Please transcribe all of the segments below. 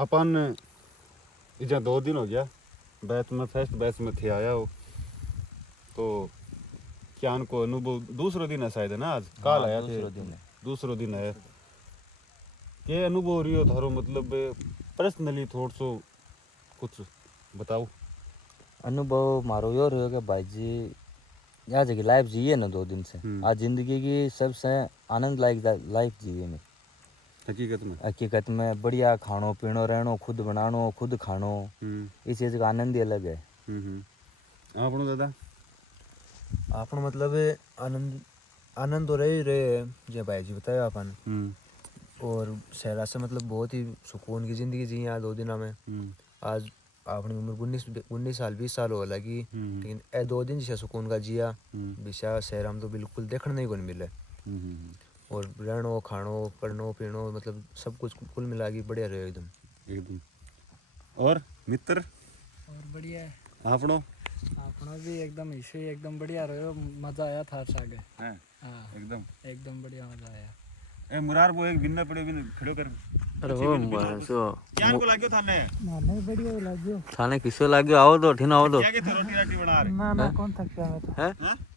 अपन इजा 2 दिन हो गया बैच में फर्स्ट बैच में थे आया हो तो क्या उनको अनुभव दूसरा दिन है शायद है ना आज काल आया थे दूसरा दिन है के अनुभव रही हो थारो मतलब पर्सनली थोड़ा सो कुछ बताओ। अनुभव मारो यो रहो कि भाई जी यहाँ जगह लाइफ जिए ना 2 दिन से आज जिंदगी की सबसे आनंद लाइफ जिए ने हकीकत में बढ़िया खानो पीनो रहनो खुद बनानो खुद खानो इस चीज का आनंद ही अलग है। आपनो दादा आपनो मतलब आनंद तो रहे जो भाई जी बताया अपन और शहरा से मतलब बहुत ही सुकून की जिंदगी जी यहाँ 2 दिनों में। आज अपनी उम्र 19 साल 20 साल हो लगी लेकिन ए 2 दिन जैसा सुकून का जिया विशा शहर में तो बिल्कुल देखने नहीं को मिले और रहनो खानो पढ़नो पीनो मतलब सब कुछ कुल मिला के बढ़िया रहे एकदम। और मित्र और बढ़िया है आपनो आपनो भी एकदम इसे एकदम बढ़िया रहो मजा आया था सागे हैं हां एकदम बढ़िया मजा आया। ए मुरार वो एक बिन्ना पड़े बिन खड़ो कर अरे वो सो क्या को लाग्यो थाने माने बढ़िया लाग्यो थाने किसो लाग्यो आओ तो ठिन आओ तो क्या के रोटी राटी बना रहे ना कौन थक गया मैं तो हैं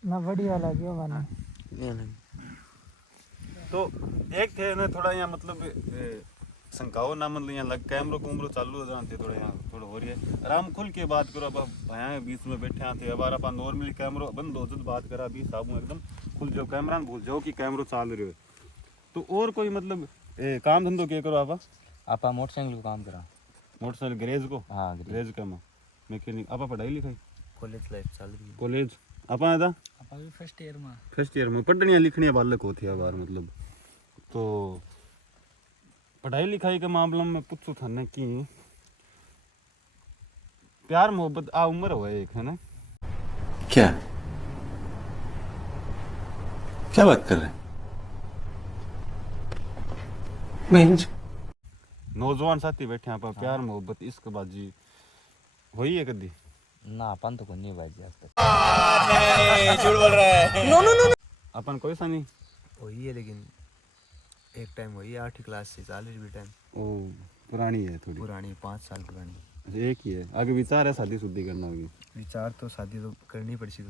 ना बढ़िया लाग्यो माने तो एक थे ना थोड़ा यहाँ मतलब शंकाओ ना मतलब यहाँ लग कैमरो कुमरो चालू हो जाते थोड़ा यहाँ थोड़ा हो रही है आराम खुल के बात करो अब भाया बीच में बैठे थे अब अपन नॉर्मली कैमरो बंद हो जब बात करा भी साबू एकदम खुल जाओ कैमरा भूल जाओ कि कैमरो चाल रहे हो तो और कोई मतलब काम धंधो क्या करो आपा मोटरसाइकिल को काम करा मोटरसाइकिल गैरेज को हाँ गैरेज का मैकेनिक आपा पढ़ाई लिखाई कॉलेज लाइफ चल रही है कॉलेज आपा था आपा भी फर्स्ट ईयर में पढ़निया लिखनिया बालक होती है बार मतलब तो पढ़ाई लिखाई के मामले में पूछो था ना कि प्यार मोहब्बत आ उम्र हो एक है ना क्या क्या बात कर रहे हैं नौजवान साथी बैठे हैं पर प्यार मोहब्बत इश्क बाजी वही है कदी ना अपन तो नहीं भाई जी आज तक झूठ बोल रहा है नो अपन कोई सा नहीं वही है लेकिन एक टाइम वही 8वीं क्लास से चल रही भी टाइम ओ पुरानी है थोड़ी पुरानी 5 साल पुरानी अच्छा एक ही है आगे विचार है शादी शुद्धि करना होगी विचार तो शादी तो करनी पड़ती तो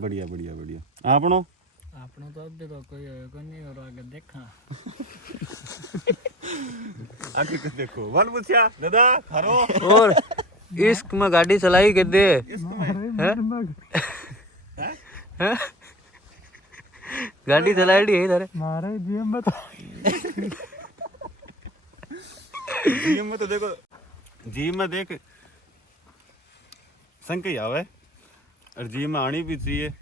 बढ़िया बढ़िया बढ़िया आपनो आपनो तो अभी तो कोई नहीं और आगे देखा आगे कुछ देखो वन पूछया दादा थारो और इश्क में गाड़ी चलाई के दे हैं गाड़ी चलाई है इधर मारे जीएम में तो जीम में तो देखो जीम में देख संग ही आवे और जीम में आनी भी चाहिए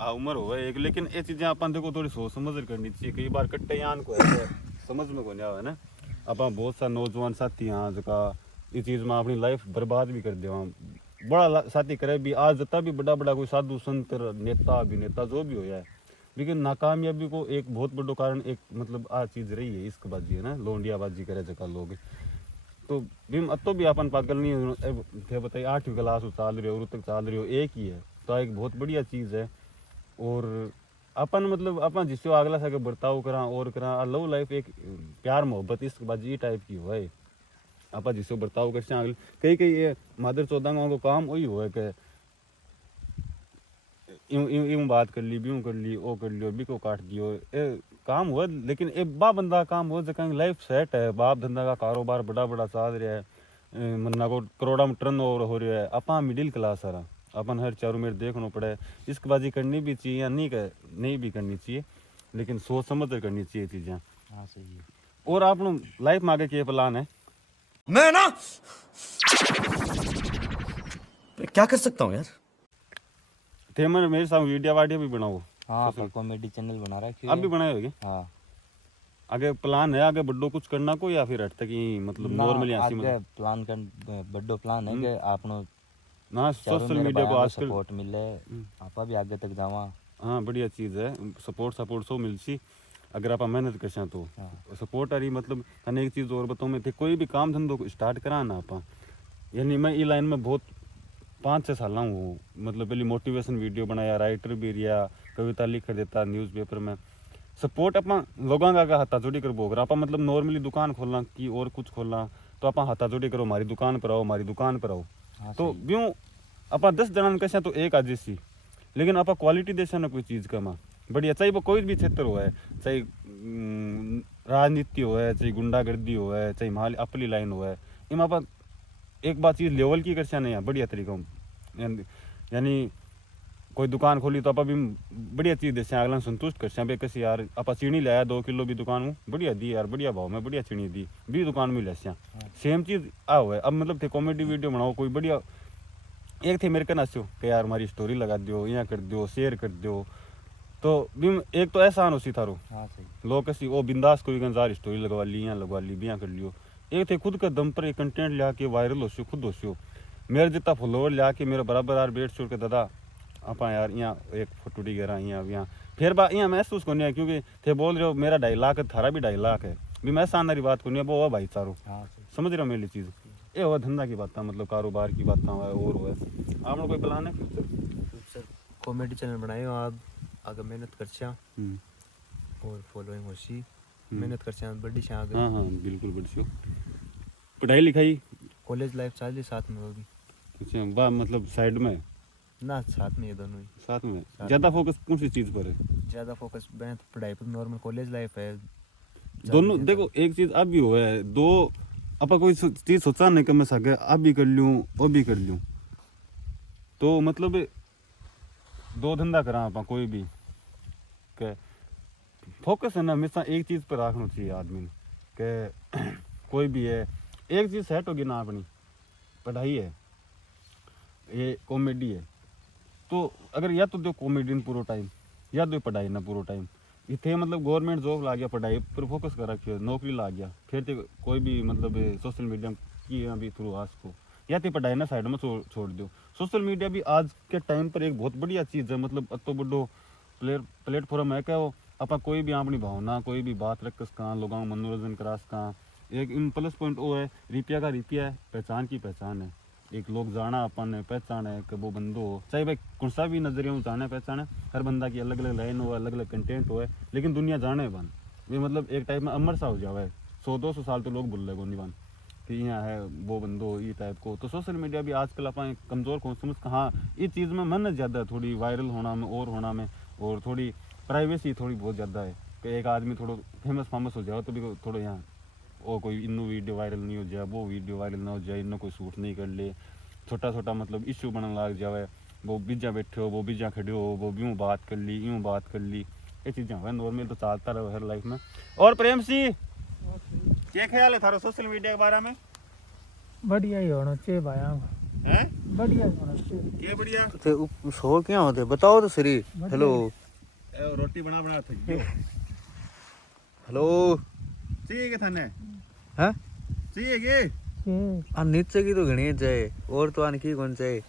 आ उम्र हो एक लेकिन ये चीजें अपन देखो थोड़ी सोच समझ करनी चाहिए कई बार कट्टे यान को है समझ में को नहीं आवे ना अपन बहुत सा नौजवान साथी यहाँ जका इस चीज में अपनी लाइफ बर्बाद भी कर दे बड़ा साथी करे भी आज जितना भी बड़ा बड़ा कोई साधु संत नेता अभिनेता जो भी हो जाए लेकिन नाकामयाबी को एक बहुत बड़ा कारण एक मतलब आ चीज रही है इश्क बाजी है ना लोंडियाबाजी करे जका लोग तो बिम अतो भी अपन पागल नहीं थे बताइए 8वीं क्लास चाल रहे हो तक चाल रहे हो एक ही है तो एक बहुत बढ़िया चीज है और अपन मतलब अपन जिससे अगला सा बर्ताव करा और करा लव लाइफ एक प्यार मोहब्बत इश्क बाजी टाइप की हुआ है आप जिससे बर्ताव कर कई कई मादर चौदह को काम वही हुआ है कि यूं बात कर ली यूं कर ली ओ कर लियो बी को काट दियो काम हुआ लेकिन एक बा बंदा काम हुआ जगह लाइफ सेट है बाप धंधा का कारोबार बड़ा बड़ा चल रहा है मन्ना को करोड़ा में टर्न ओवर हो रहा है अपा मिडिल क्लास है अपन हर चारों मेरे देखना पड़े इश्कबाजी करनी भी चाहिए या नहीं भी करनी चाहिए लेकिन सोच समझ कर करनी चाहिए चीज़ें। हाँ सही है। और आप लाइफ में आगे क्या प्लान है? मैं ना क्या कर सकता हूँ यार थे मैं मेरे साथ वीडियो भी बनाओ हाँ पर कॉमेडी चैनल बना रहा है आप भी बनाए होगे हाँ आगे प्लान है आगे बड्डो कुछ करना को या फिर हट तक ही मतलब नॉर्मली ऐसी आगे प्लान कर बड्डो प्लान है कि आपनो ना सोशल मीडिया को आजकल सपोर्ट मिले आपा भी आगे तक जावा हाँ बढ़िया चीज़ है सपोर्ट सो मिलसी अगर आप मेहनत कर तो सपोर्ट आ रही मतलब मैंने एक चीज़ और बताऊँ मैं थे कोई भी काम धंधो स्टार्ट करा ना आप यानी मैं ये लाइन में बहुत 5-6 साल हूँ मतलब पहले मोटिवेशन वीडियो बनाया राइटर भी रिया कविता लिख कर देता न्यूज़पेपर में सपोर्ट अपन लोगों का हाथा जोड़ी कर बोग रहा अपन मतलब नॉर्मली दुकान खोलना की और कुछ खोलना तो अपन हाथा जोड़ी करो हमारी दुकान पर आओ हमारी दुकान पर आओ तो ब्यों अपन 10 जन कैसे तो एक आज सी लेकिन अपन क्वालिटी देशा ना कोई चीज़ का माँ बढ़िया चाहे वो कोई भी क्षेत्र हो है चाहे राजनीति हो है चाहे गुंडागर्दी हो है चाहे माल अपनी लाइन हो है इम अपन एक बात चीज़ लेवल की कर नहीं है बढ़िया तरीका यानी कोई दुकान खोली तो आप भी बढ़िया चीज़ देते हैं अगला संतुष्ट कर भाई कैसे यार आप चीनी लाया 2 किलो भी दुकान में बढ़िया दी यार बढ़िया भाव में बढ़िया चीनी दी भी दुकान में ले सेम चीज़ आओ है अब मतलब थे कॉमेडी वीडियो बनाओ कोई बढ़िया एक थे मेरे का नाचो कि यार हमारी स्टोरी लगा दो यहाँ कर दो शेयर कर दो तो भी एक तो एहसान उसी थारो लोग कैसी वो बिंदास कोई गंजार स्टोरी लगवा ली यहाँ लगवा ली बिया कर लियो एक थे खुद का दम पर एक कंटेंट लिया के वायरल हो खुद हो मेरे जितना फॉलोवर लिया के मेरे बराबर यार बेट छोड़ के दादा आप यार यहाँ एक फोटो टिकेरा यहाँ फिर बा यहाँ महसूस करनी है क्योंकि थे बोल रहे हो मेरा 2.5 लाख है थारा भी 2.5 लाख है भी मैं शानदारी बात करनी है वो भाई चारो समझ रहे हो मेरी चीज़ ये हुआ धंधा की बात मतलब कारोबार की बात हुआ और हुआ आप लोग कोई प्लान है फ्यूचर कॉमेडी चैनल बनाए हो आप अगर मेहनत कर और फॉलोइंग होशी मेहनत कर बड़ी से आगे हाँ बिल्कुल बड़ी पढ़ाई लिखाई कॉलेज लाइफ चाल रही साथ में होगी अच्छा वाह मतलब साइड में ना साथ में ये दोनों ही साथ में ज़्यादा फोकस कौन सी चीज़ पर है ज़्यादा फोकस मैं पढ़ाई पर नॉर्मल कॉलेज लाइफ है दोनों देखो एक चीज़ अब भी हुआ है दो अपन कोई चीज़ सोचा नहीं कि मैं सके अब भी कर लूँ वो भी कर लूँ तो मतलब 2 धंधा करा अपन कोई भी के फोकस है ना हमेशा एक चीज़ पर रखना चाहिए आदमी के कोई भी है एक चीज़ सेट होगी ना अपनी पढ़ाई है ये कॉमेडी है तो अगर या तो दो कॉमेडी पूरा टाइम या दो पढ़ाई ना पूरा टाइम इतने मतलब गवर्नमेंट जॉब ला गया पढ़ाई पर फोकस कर रखियो नौकरी ला गया फिर तो कोई भी मतलब सोशल मीडिया की अभी थ्रू आज को या तो पढ़ाई ना साइड में छोड़ दो सोशल मीडिया भी आज के टाइम पर एक बहुत बढ़िया चीज़ है मतलब अतो बड़ो प्लेटफॉर्म है क्या वो अपना कोई भी अपनी भावना कोई भी बात रख सका लोगों को मनोरंजन करा सका एक इन प्लस पॉइंट वो है रुपया का रुपया है पहचान की पहचान है एक लोग जाना अपन है पहचान है कि वो बंदो हो चाहे भाई कौन सा भी नजरिया में जाना है पहचान है हर बंदा की अलग अलग लाइन हो अलग अलग कंटेंट हो लेकिन दुनिया जाने बन ये मतलब एक टाइप में अमर सा हो जावा है 100-200 साल तो लोग भूल रहे गोनी बन कि यहाँ है वो बंदो ये टाइप को तो सोशल मीडिया भी आजकल अपन कमज़ोर को समझ हाँ ये चीज़ में मन ज़्यादा थोड़ी वायरल होना में और थोड़ी प्राइवेसी थोड़ी बहुत ज़्यादा है कि एक आदमी थोड़ा फेमस हो जाए तो भी थोड़ा यहाँ वो कोई इन्नू वीडियो वायरल नहीं हो जाए वो वीडियो वायरल ना हो जाए इन्नू कोई शूट नहीं कर ले छोटा छोटा मतलब इश्यू बनने लग जाए वो बीजा बैठे हो वो बीजा खड़े हो वो यूँ बात कर ली ये चीज़ें हुआ नॉर्मल तो चलता रहे हर लाइफ में। और प्रेम सिंह क्या ख्याल है थारा सोशल मीडिया के बारे में? बढ़िया ही होना चाहिए भाई हैं बढ़िया ही होना चाहिए क्या बढ़िया तो शो क्या होते बताओ तो सही। हेलो रोटी बना थक गयो हेलो चाहिए क्या थाने हैं चाहिए के आ नीचे की तो घणी चाहिए और तो आने की कौन चाहिए।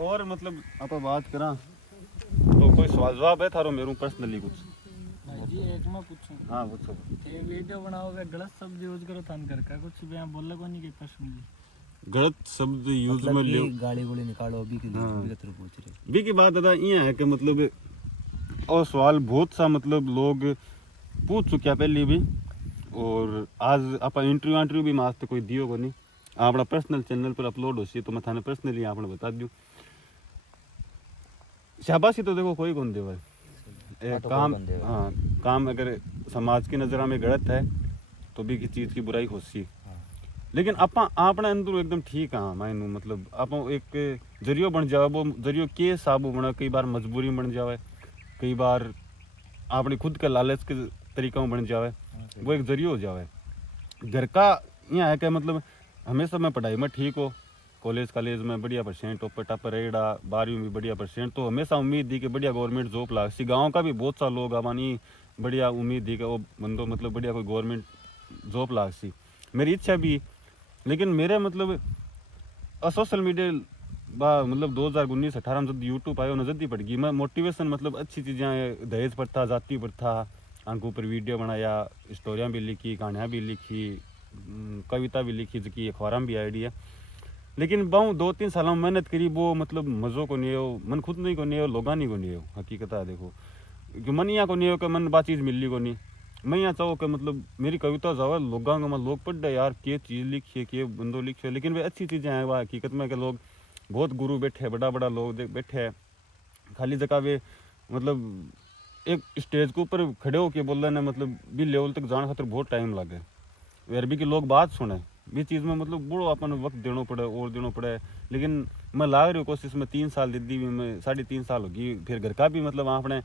और मतलब आप बात करा तो कोई सवाल जवाब है थारो मेरू पर्सनली कुछ भाई जी एक मैं पूछूं हाँ पूछो ये वीडियो बनाओगे गलत शब्द यूज करो थान कर का कुछ भी बोलने को नहीं के पर्सनली गलत शब्द यूज मतलब में लियो गाली गोली निकालो अभी के लिए अभी तक पूछ रहे भी की बात दादा ये है कि मतलब और सवाल बहुत सा मतलब लोग पूछ चुके पहले भी और आज आप इंटरव्यू भी मास्ते कोई दियो को नहीं अपना पर्सनल चैनल पर अपलोड हो सी तो मैं थाने पर्सनली आपने बता दूँ शाबाशी तो देखो कोई कौन देवा काम हाँ काम अगर समाज की नज़र में गलत है तो भी किसी चीज़ की बुराई हो सी लेकिन अपने अंदर एकदम ठीक हाँ मायनू मतलब आप एक जरियो बन जाए वो जरियो के साबू बना कई बार मजबूरी बन जाए कई बार अपने खुद के लालच के तरीका में बन जाए वो एक जरियो हो जाए घर का यहाँ है क्या मतलब हमेशा मैं पढ़ाई में ठीक हो कॉलेज में बढ़िया परसेंट टॉपर रहेगा 12वीं में बढ़िया परसेंट तो हमेशा उम्मीद दी कि बढ़िया गवर्नमेंट जॉब लाग सी गाँव का भी बहुत सा लोग आवानी बढ़िया उम्मीद दी कि वो बंदो मतलब बढ़िया कोई गवर्नमेंट जॉब लाग सी मेरी इच्छा भी लेकिन मेरे मतलब सोशल मीडिया मतलब 2019-18 में जब यूट्यूब आयो ना जल्दी पड़ गई मैं मोटिवेशन मतलब अच्छी चीज़ें दहेज प्रथा जाति प्रथा आंखों पर वीडियो बनाया स्टोरियाँ भी लिखी कहानियाँ भी लिखी कविता भी लिखी जिसकी अखबार में भी आई है लेकिन बहु 2-3 साल में मेहनत करी वो मतलब मज़ो को नहीं हो, मन खुद नहीं को नहीं हो, लोगा नहीं को नहीं हो। हकीकत है देखो कि मन यहाँ को नहीं हो कि मन बात चीज़ मिली को नहीं। मैं यहाँ चाहूँ कि मतलब मेरी कविता जाओ लोगों का लोग पढ़ रहे यार क्या चीज़ लिखी है, क्या बंदो लिखे, लेकिन वे अच्छी चीज़ें हैं। वह हकीकत में कि लोग बहुत गुरु बैठे हैं, बड़ा बड़ा लोग बैठे हैं, खाली जगह वे मतलब एक स्टेज के ऊपर खड़े होके बोल रहे मतलब भी लेवल तक जाने खातर बहुत टाइम लगे। वे अरबी की लोग बात सुने भी चीज़ में मतलब बड़ो अपन वक्त देना पड़े और देना पड़े। लेकिन मैं लाग रही हूँ कोशिश में 3 साल दीदी भी मैं 3.5 साल होगी। फिर घर का भी मतलब आपने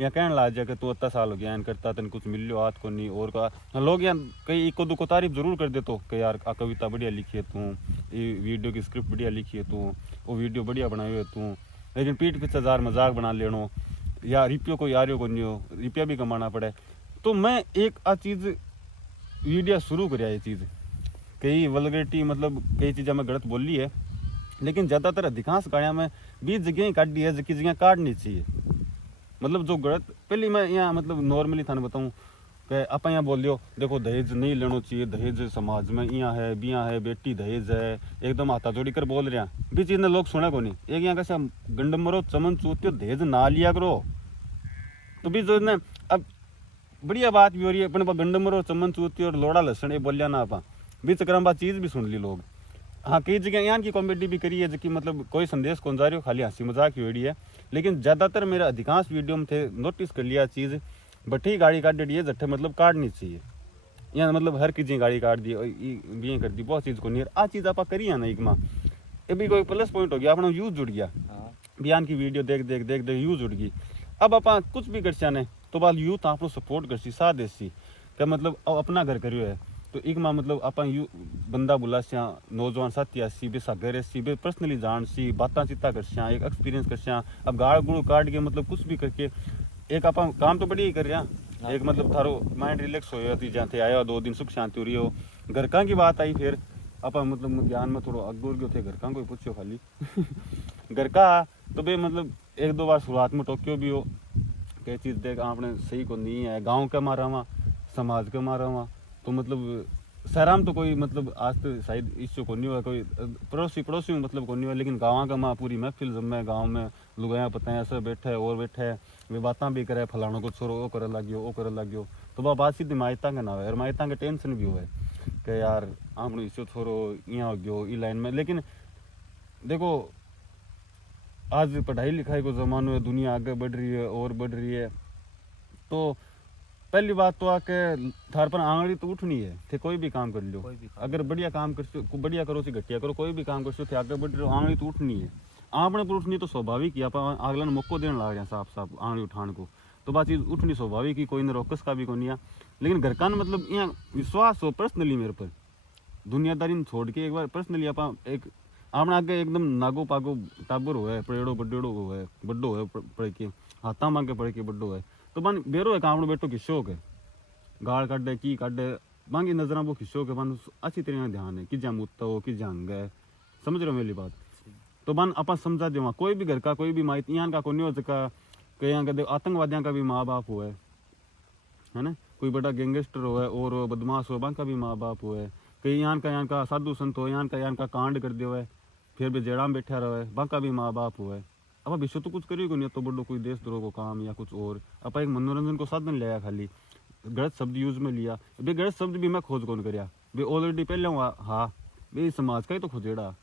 यहाँ कहने लग जाए कि तू इतना साल हो गया इन करता तेन कुछ मिल लो हाथ को नहीं और का लोग यहाँ कई इको दो को तारीफ जरूर कर दे तो कि यार आ कविता बढ़िया लिखी है तू, ये वीडियो की स्क्रिप्ट बढ़िया लिखी है तू, वो वीडियो बढ़िया बनाई है तू। लेकिन पीठ पीछे 1000 मजाक बना लेनो या रिपियो को यारियो को नहीं हो, रुपया भी कमाना पड़े। तो मैं एक आ चीज़ वीडियो शुरू कर ये चीज़ कई वल्गरिटी मतलब कई चीज़ें मैं गलत बोली है, लेकिन ज़्यादातर अधिकांश गाड़ियाँ में 20 जगह ही काट दी है जिसकी जगह काटनी चाहिए। मतलब जो गलत पहले मैं यहाँ मतलब नॉर्मली थाने बताऊँ कि आप यहाँ बोल दियो देखो दहेज नहीं लेना चाहिए, दहेज समाज में यहाँ है बिया है बेटी दहेज है, एकदम हाथा जोड़ी कर बोल रहे हैं भी चीज़ ने लोग सुने को नहीं। एक यहाँ कैसे गंड मरो चमन चूतियो दहेज ना लिया करो। तो भी जो ने अब बढ़िया बात भी हो रही है अपने गंड मरो चमन चूतियो और लोड़ा लसन ये बोलिया ना आप भी चक्कर बात चीज़ भी सुन ली लोग। हाँ कई जगह यहाँ की कॉमेडी भी करी है जो कि मतलब कोई संदेश कौन जा रही हो, खाली हंसी मजाक की वीडियो है। लेकिन ज़्यादातर मेरा अधिकांश वीडियो में थे नोटिस कर लिया चीज़ बठी गाड़ी काट दी है जट्ठे मतलब काटनी चाहिए। यहाँ मतलब हर किसी गाड़ी काट दी भी कर दी बहुत चीज़ को नहीं आ चीज़ आप करी है ना एक माँ ये भी कोई प्लस पॉइंट हो गया अपना यूज जुड़ गया। बयान की वीडियो देख देख देख देख यूज जुड़ गई। अब आप कुछ भी कर चाने तो बाल यूथ आप सपोर्ट कर सी साथ दे सी क्या मतलब अपना घर करियो है। तो एक माँ मतलब आप यू बंदा बुला सिया नौजवान साथी आसी बे सागर सी बे पर्सनली जान सी बातें चिता कर सिया एक एक्सपीरियंस कर सिया। अब गाड़ गुड़ काट के मतलब कुछ भी करके एक आप काम तो बढ़िया ही कर रहा एक मतलब थारो माइंड रिलैक्स हो जहाँ थे आया 2 दिन सुख शांति हो रही हो। घर का की बात आई फिर आप मतलब ज्ञान में थोड़ा अगोर गए थे घर का कोई पूछो खाली घर का तो बे मतलब 1-2 बार शुरुआत में टोक्यो भी हो क्या चीज़ देख आपने सही को नहीं है गाँव का मारा हुआ समाज का मारा हुआ। तो मतलब शहर में तो कोई मतलब आज तो शायद इश्यू को नहीं हुआ कोई पड़ोसी में मतलब को नहीं हुआ। लेकिन गाँव का माँ पूरी महफिल जब मैं गाँव में लुगाया पता है ऐसे बैठे है और बैठे है वे बातें भी करे फलानों को छोरो वो करे लगियो वो करे लगियो। तो वह बात सीधी मायता का ना हो और मायता के टेंशन भी हुआ कि यार आपने इश्यू छोरो यहाँ हो गयो ई लाइन में। लेकिन देखो आज पढ़ाई लिखाई को ज़माना है दुनिया आगे बढ़ रही है और बढ़ रही है। तो पहली बात तो आके थार पर आंगड़ी तो उठनी है थे कोई भी काम कर लो अगर बढ़िया काम कर बढ़िया करो सी घटिया करो कोई भी काम कर थे आगे बढ़ रहे हो आंगड़ी तो उठनी है। आपने पर उठनी तो स्वाभाविक ही आप अगला ने मौको देने लग रहे हैं साफ साफ आंगड़ी उठाने को तो बात चीज़ उठनी स्वाभाविक ही कोई ने रोकस का भी को नहीं है। लेकिन घर का मतलब यहाँ विश्वास हो पर्सनली मेरे पर दुनियादारी छोड़ के एक बार पर्सनली आप एक आपने आगे एकदम नागो पागो टाबर हो पड़ेड़ो बड्डेड़ो हो बड्डो है पढ़ के हाथा मांगे पढ़ के बड्डो है तो बन बेरो है काम बेटो की शौक है गाड़ काटे की काटे मांगी नजर वो की शौक है बन अच्छी तरह ध्यान है कि जहाँ मुत्ता हो कि जहाँ है समझ रहे हो मेरी बात। तो बन अपन समझा दे वहाँ कोई भी घर का कोई भी माइत यहाँ का कोई नहीं हो सका कहीं यहाँ का आतंकवादियों का भी माँ बाप हुआ है ना कोई बड़ा गैंगस्टर हो और बदमाश हो वहाँ का भी माँ बाप हुआ है कहीं यहाँ का साधु संत हो यहाँ का कांड कर दिया है फिर भी जेड़ा में बैठा रहा है वहाँ का भी माँ बाप हुआ है। अब विश्व तो कुछ करिए नहीं तो बड़ो कोई देशद्रोह को काम या कुछ और आप एक मनोरंजन को साधन लिया खाली गलत शब्द यूज में लिया भाई गलत शब्द भी मैं खोज कौन कर भाई ऑलरेडी पहले हाँ भाई समाज का ही तो खोजेड़ा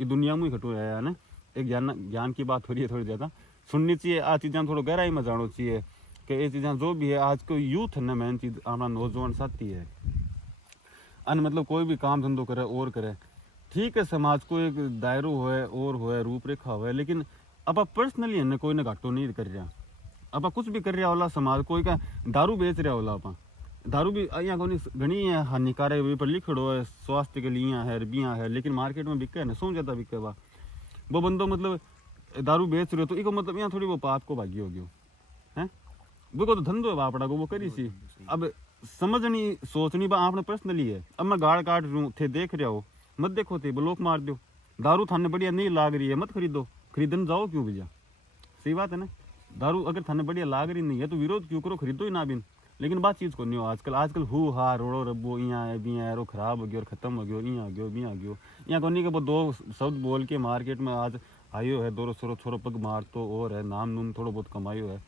ये दुनिया में ही खटो है ना। एक ज्ञान की बात हो रही है थोड़ी ज़्यादा सुननी चाहिए आ चीज़ें थोड़ा गहराई में जाना चाहिए कि ये चीज़ें जो भी है आज को यूथ है ना मेन चीज़ हमारा नौजवान साथी है अन मतलब कोई भी काम धंधो करे और करे ठीक है समाज को एक दायरो है और है रूपरेखा है। लेकिन अब आप पर्सनली है कोई ने घाटो नहीं कर रहा आप कुछ भी कर रहा होला समाज कोई का दारू बेच रहा होला आप दारू भी यहाँ को घनी है हानिकारक पर लिखड़ो है स्वास्थ्य के लिए है बिया है लेकिन मार्केट में बिके है ना सौ ज़्यादा बिके वो बंदो मतलब दारू बेच रहे हो तो इको मतलब यहाँ थोड़ी वो पाप को भागी हो गयो है वो को तो धंधो है बापड़ा को वो करी सी। अब समझनी सोचनी बा आपने पर्सनली है। अब मैं गाड़ काट रूँ थे देख रहा हो मत देखो थे ब्लॉक मार दो दारू थाने बढ़िया नहीं लाग रही है मत खरीदो खरीदने जाओ क्यों भैया सही बात है ना। दारू अगर थाने बढ़िया लाग रही नहीं है तो विरोध क्यों करो खरीदो ही ना बिन लेकिन बात चीज़ को नहीं हो आजकल हु हा रोड़ो रब्बो यहाँ है भी है रो खराब हो गयो और ख़त्म हो गयो यहाँ गयो भी आ गयो यहाँ को नहीं कि वो दो शब्द बोल के मार्केट में आज आयो है दो छोरो पग मार तो और है नाम नूम थोड़ा बहुत कमायो है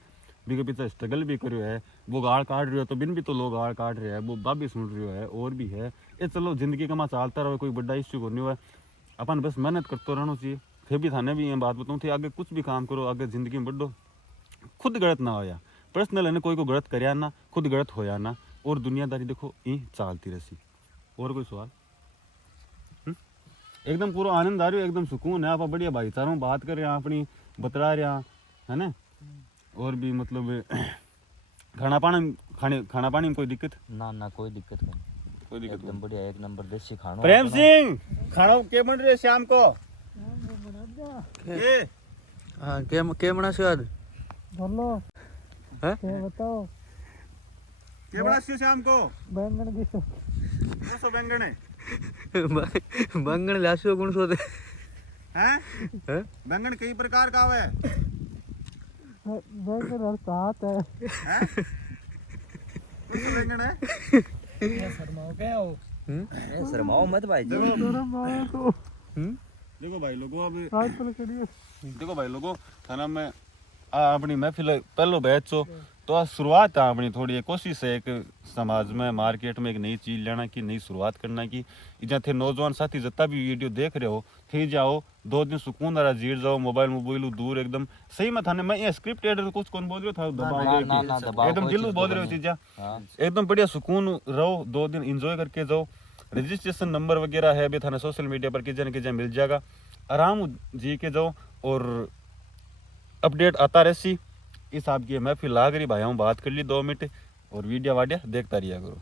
भी के पीछे स्ट्रगल भी करियो है वो गाड़ काट रही है तो बिन भी तो लोग गाड़ काट रहे हैं वो बात भी सुन रही है और भी है ये चलो जिंदगी का चलता रहो कोई बड़ा इश्यू नहीं हुआ अपन बस मेहनत करते रहना चाहिए फिर भी थाने भी ये बात बताऊँ थे आगे कुछ भी काम करो आगे जिंदगी में बढ़ो खुद गलत ना होया पर्सनल है ना कोई को गलत करया ना खुद गलत होया ना और दुनियादारी देखो ये चलती रही और कोई सवाल एकदम पूरा आनंद आ रही है एकदम सुकून है आप बढ़िया भाईचारों बात कर रहे हैं अपनी बतला रहे हैं है ना और भी मतलब खाना पानी में कोई दिक्कत ना कोई दिक्कत नहीं, कोई दिक्कत एकदम बढ़िया एक नंबर देसी खाना। प्रेम सिंह खाना के बन रहे शाम को ये हाँ क्या बना स्वाद बोलो हैं क्या बताओ के बना शाम को बैंगन की कौन सा बैंगन है बैंगन लासो कौन सो दे हैं हैं बैंगन कई प्रकार का है बैंगन और साथ है हैं कौन सा बैंगन है क्या शर्माओ क्या हो शर्माओ मत भाई जी। शर्माओ तो देखो भाई लोगों अब आजकल करिए देखो भाई लोगों थाना में अपनी महफिल पहलो बैच हो तो आ शुरुआत है अपनी थोड़ी एक कोशिश है एक समाज में मार्केट में एक नई चीज़ लेना की नई शुरुआत करना की जहाँ थे नौजवान साथी जितना भी वीडियो देख रहे हो थे जाओ 2 दिन सुकून रहा जीर जाओ मोबाइल दूर एकदम सही में थाने मैं ये स्क्रिप्ट एडिटर कुछ कौन बोल रहे था दबाव एकदम दिल बोल रहे हो चीज़ा एकदम बढ़िया सुकून रहो 2 दिन इंजॉय करके जाओ रजिस्ट्रेशन नंबर वगैरह है भी थाने सोशल मीडिया पर किजन मिल जाएगा आराम जी के जाओ और अपडेट आता रहसी इस आपकी महफिल लाग रही भाई बात कर ली 2 मिनट और वीडियो वाडिया देखता रहिया करो।